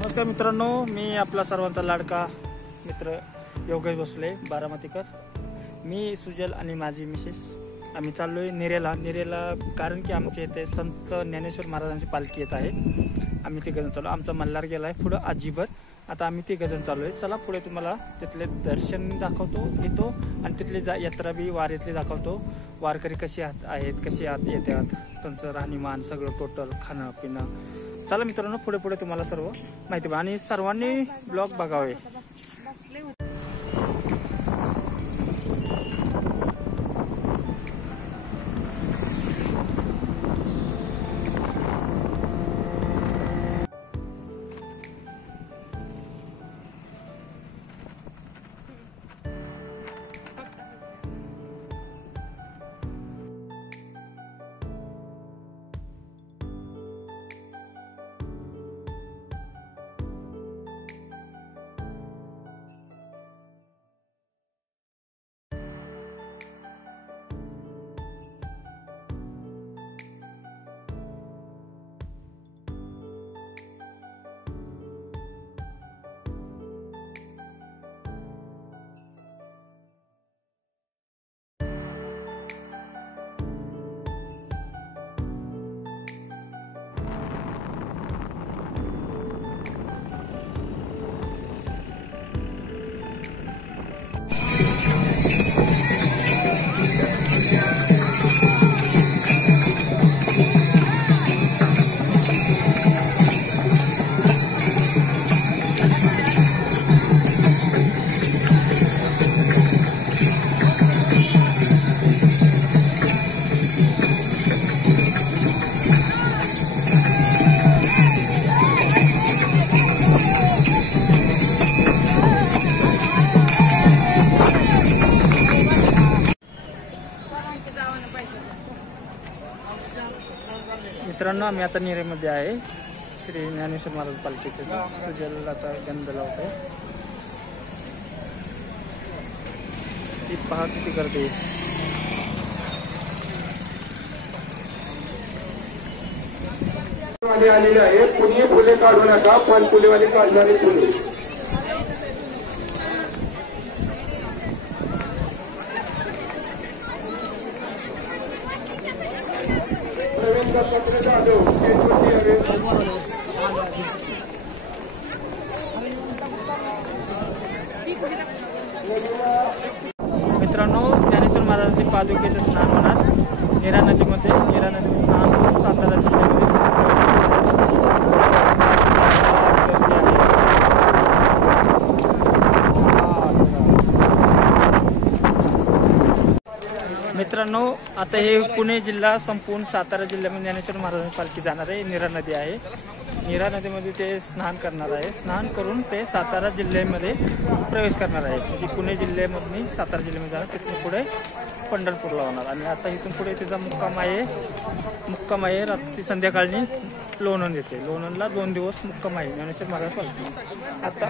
नमस्कार मित्रांनो, मी आपला सर्वांचा लाडका मित्र योगेश भोसले बारामतीकर। मी सुजल आणि माझी मिसेस आम्ही चाललोय निरेला कारण की आमच्या इथे संत ज्ञानेश्वर महाराजांची पालखी येत आहे। आम्ही तिघजण चाललो, आमचा मल्हार गेलाय पुढे आजीभर। आता आम्ही तिघजण चाललोय। चला पुढे तुम्हाला तिथले दर्शन दाखवतो घेतो आणि तिथली यात्रा बी वारीतली दाखवतो। वारकरी कशी आहेत कशी येतात, त्यांचं राहणीमान सगळं टोटल खाणं पिणं। चला मित्रांनो, पुढे तुम्हाला सर्व माहिती आणि सर्वांनी ब्लॉग बघावे। मित्रांनो, आम्ही आता निरेमध्ये आहे। श्री ज्ञानेश्वर महाराज पालखीचे सुजल आता गंध लावतोय। ती पहा किती गर्दी आलेले आहे। कुणी फुले काढू नका, पण फुलेवाले काढणारे फुले। मित्रांनो, ज्ञानेश्वर महाराजांचे पादुकेचे स्नान होणार नीरा नदीमध्ये। नीरा नदीमध्ये स्नान करून सातारा जिल्ह्यामध्ये मित्रांनो, आता हे पुणे जिल्हा संपूर्ण सातारा जिल्ह्यामध्ये ज्ञानेश्वर महाराजांची पालखी जाणार आहे। नीरा नदी आहे, नीरा नदीमध्ये ते स्नान करणार आहे। स्नान करून ते सातारा जिल्ह्यामध्ये प्रवेश करणार आहे। म्हणजे पुणे जिल्ह्यामधून सातारा जिल्ह्यामध्ये जाणार, तिथून पुढे पंढरपूरला होणार। आणि आता इथून पुढे तिचा मुक्काम आहे रात्री संध्याकाळी लोणंद येते। लोणंदला 2 दिवस मुक्काम आहे ज्ञानेश्वर महाराज पालखी। आता